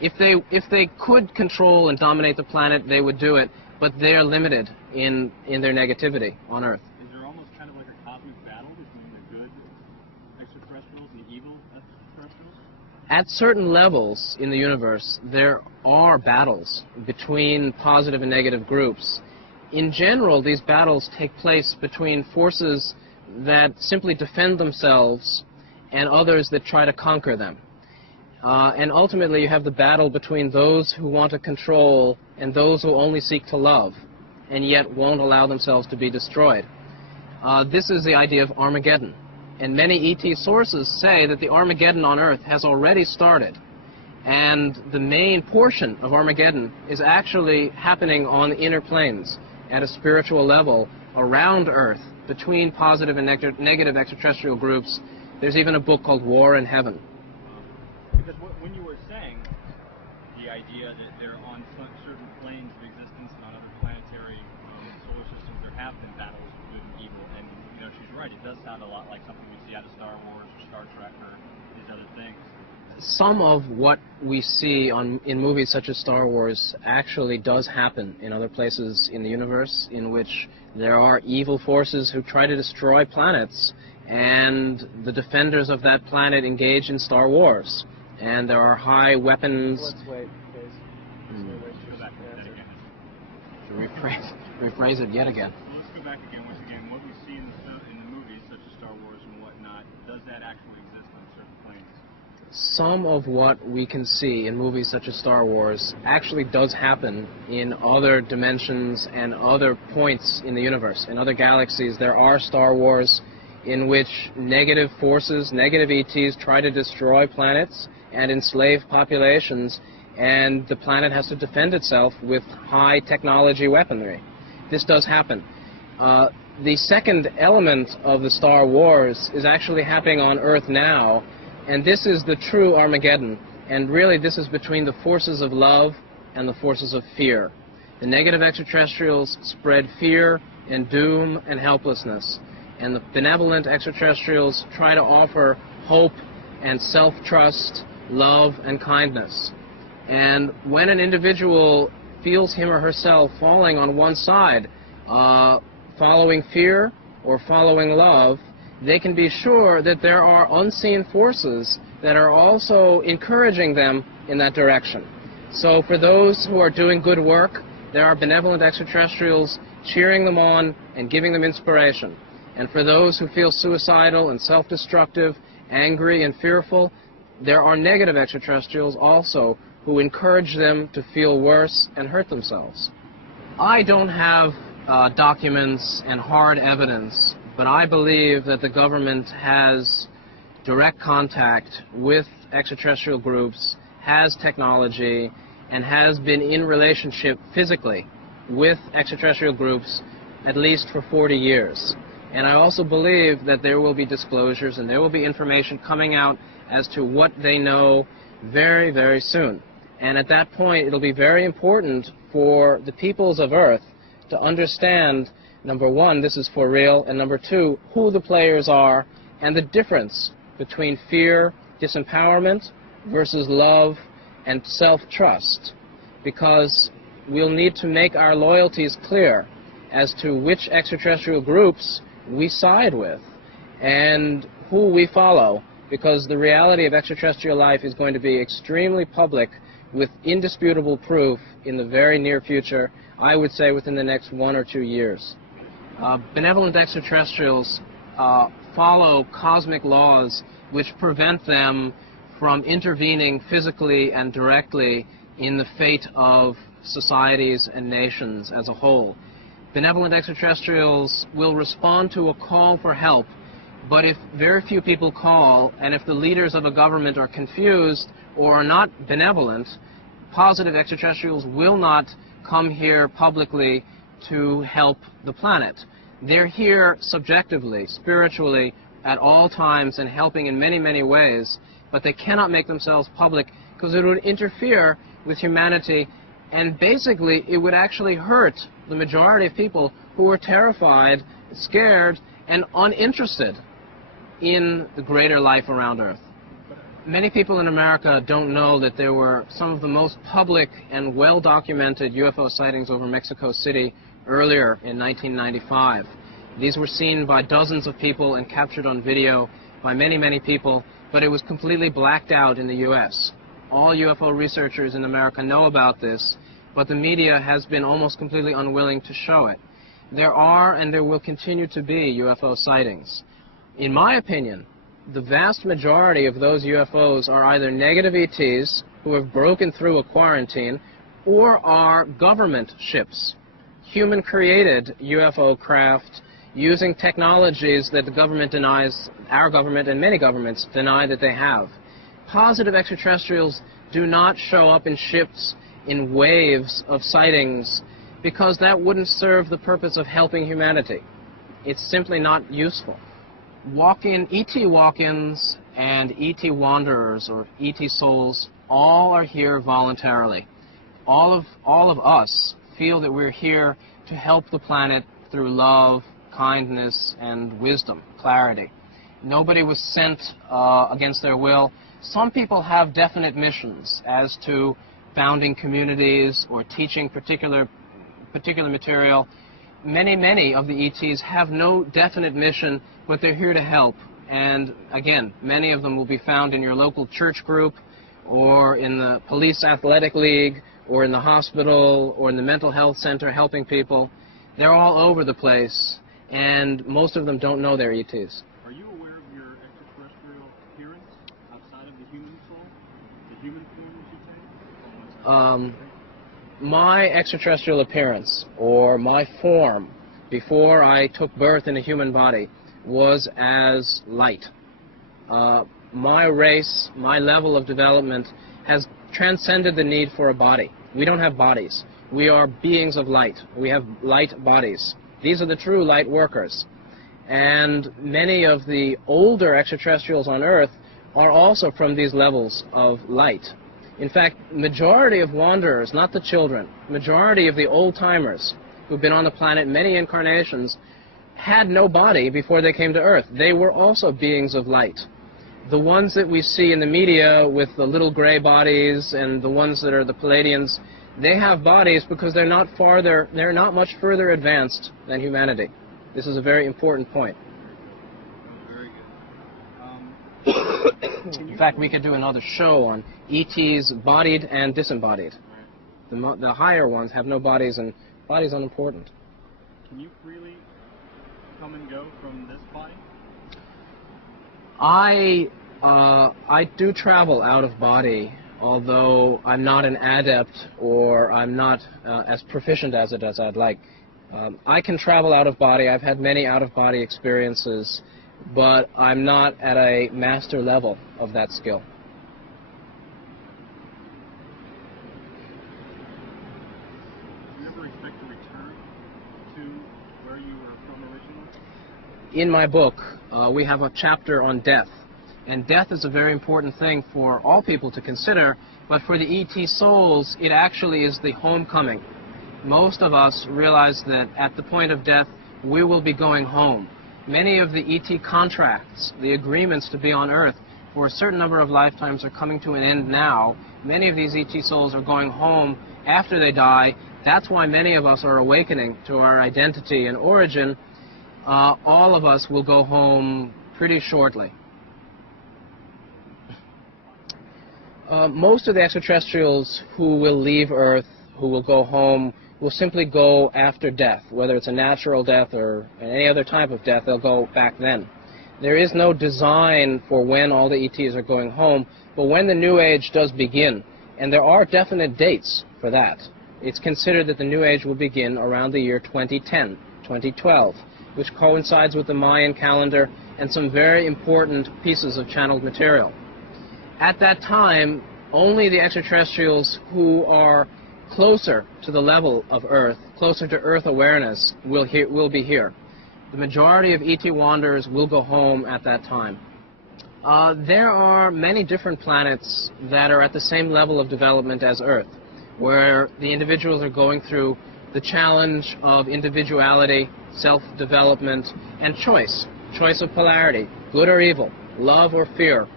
If they could control and dominate the planet, they would do it, but they're limited in their negativity on Earth. Is there almost kind of like a cosmic battle between the good extraterrestrials and the evil extraterrestrials? At certain levels in the universe, there are battles between positive and negative groups. In general, these battles take place between forces that simply defend themselves and others that try to conquer them. And ultimately, you have the battle between those who want to control and those who only seek to love, and yet won't allow themselves to be destroyed. This is the idea of Armageddon. And many ET sources say that the Armageddon on Earth has already started. And the main portion of Armageddon is actually happening on the inner planes, at a spiritual level, around Earth, between positive and negative extraterrestrial groups. There's even a book called War in Heaven. Because when you were saying the idea that they're on certain planes of existence and on other planetary solar systems, there have been battles of good and evil, and you know, she's right, it does sound a lot like something we see out of Star Wars or Star Trek or these other things. Some of what we see in movies such as Star Wars actually does happen in other places in the universe, in which there are evil forces who try to destroy planets, and the defenders of that planet engage in Star Wars. And there are high weapons. Let's wait, please. Go back to that again. Rephrase it yet again. Well, let's go back again. Once again, what we see in the movies, such as Star Wars and whatnot, does that actually exist on certain planes? Some of what we can see in movies such as Star Wars actually does happen in other dimensions and other points in the universe. In other galaxies, there are Star Wars in which negative forces, negative ETs, try to destroy planets and enslave populations, and the planet has to defend itself with high technology weaponry. This does happen. The second element of the Star Wars is actually happening on Earth now, and this is the true Armageddon. And really, this is between the forces of love and the forces of fear. The negative extraterrestrials spread fear and doom and helplessness, and the benevolent extraterrestrials try to offer hope and self-trust, love and kindness. And when an individual feels him or herself falling on one side, following fear or following love, they can be sure that there are unseen forces that are also encouraging them in that direction. So for those who are doing good work, there are benevolent extraterrestrials cheering them on and giving them inspiration. And for those who feel suicidal and self-destructive, angry and fearful, there are negative extraterrestrials also who encourage them to feel worse and hurt themselves. I don't have documents and hard evidence, but I believe that the government has direct contact with extraterrestrial groups, has technology, and has been in relationship physically with extraterrestrial groups at least for 40 years. And I also believe that there will be disclosures and there will be information coming out as to what they know very, very soon. And at that point, it'll be very important for the peoples of Earth to understand, number one, this is for real, and number two, who the players are and the difference between fear, disempowerment, versus love and self-trust. Because we'll need to make our loyalties clear as to which extraterrestrial groups we side with and who we follow, because the reality of extraterrestrial life is going to be extremely public with indisputable proof in the very near future, I would say within the next 1 or 2 years. Benevolent extraterrestrials follow cosmic laws which prevent them from intervening physically and directly in the fate of societies and nations as a whole. Benevolent extraterrestrials will respond to a call for help, but if very few people call, and if the leaders of a government are confused or are not benevolent, positive extraterrestrials will not come here publicly to help the planet. They're here subjectively, spiritually, at all times and helping in many, many ways, but they cannot make themselves public because it would interfere with humanity, and basically it would actually hurt the majority of people who are terrified, scared, and uninterested in the greater life around Earth. Many people in America don't know that there were some of the most public and well-documented UFO sightings over Mexico City earlier in 1995. These were seen by dozens of people and captured on video by many, many people, but it was completely blacked out in the U.S. All UFO researchers in America know about this, but the media has been almost completely unwilling to show it. There are and there will continue to be UFO sightings. In my opinion, the vast majority of those UFOs are either negative ETs who have broken through a quarantine or are government ships, human-created UFO craft using technologies that the government denies, our government and many governments deny that they have. Positive extraterrestrials do not show up in ships in waves of sightings because that wouldn't serve the purpose of helping humanity. It's simply not useful. ET walk-ins and ET wanderers or ET souls all are here voluntarily. All of us feel that we're here to help the planet through love, kindness, and wisdom, clarity. Nobody was sent against their will. Some people have definite missions as to founding communities or teaching particular material. Many of the ETs have no definite mission, but they're here to help. And again, many of them will be found in your local church group or in the police athletic league or in the hospital or in the mental health center helping people. They're all over the place, and most of them don't know they're ETs. Are you aware of your extraterrestrial appearance outside of the human soul? The human form, you should say? My extraterrestrial appearance, or my form, before I took birth in a human body, was as light. My race, my level of development has transcended the need for a body. We don't have bodies. We are beings of light. We have light bodies. These are the true light workers. And many of the older extraterrestrials on Earth are also from these levels of light. In fact, majority of wanderers, not the children, majority of the old-timers who've been on the planet many incarnations had no body before they came to Earth. They were also beings of light. The ones that we see in the media with the little gray bodies and the ones that are the Palladians, they have bodies because they're not much further advanced than humanity. This is a very important point. Very good. In fact, we could do another show on ETs bodied and disembodied. The higher ones have no bodies, and bodies unimportant. Can you freely come and go from this body? I do travel out of body, although I'm not an adept or I'm not as proficient as it as I'd like. I can travel out of body. I've had many out-of-body experiences, but I'm not at a master level of that skill. Do you ever expect to return to where you were from originally? In my book, we have a chapter on death. And death is a very important thing for all people to consider, but for the ET souls, it actually is the homecoming. Most of us realize that at the point of death, we will be going home. Many of the ET contracts, the agreements to be on Earth for a certain number of lifetimes are coming to an end now. Many of these ET souls are going home after they die. That's why many of us are awakening to our identity and origin. All of us will go home pretty shortly. Most of the extraterrestrials who will leave Earth, who will go home, will simply go after death. Whether it's a natural death or any other type of death, they'll go back then. There is no design for when all the ETs are going home, but when the New Age does begin, and there are definite dates for that, it's considered that the New Age will begin around the year 2010, 2012, which coincides with the Mayan calendar and some very important pieces of channeled material. At that time, only the extraterrestrials who are closer to the level of Earth, closer to Earth awareness, will be here. The majority of ET wanderers will go home at that time. There are many different planets that are at the same level of development as Earth, where the individuals are going through the challenge of individuality, self-development, and choice of polarity, good or evil, love or fear,